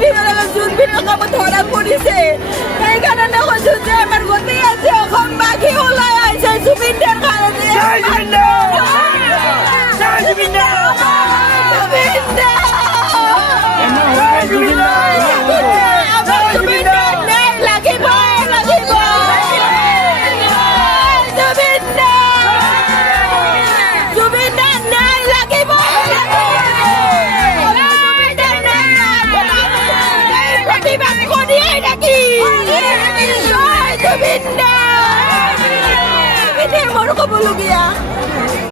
জোনবিলৰ কামত ধৰা পৰিছে সেইকাৰণে কৈছোঁ যে আমাৰ গোটেই আজি অসমবাসী ওলাই আহিছে জুবিনদাৰ কাৰণে। Jubinda! Hindi mo ano ka bulog iya?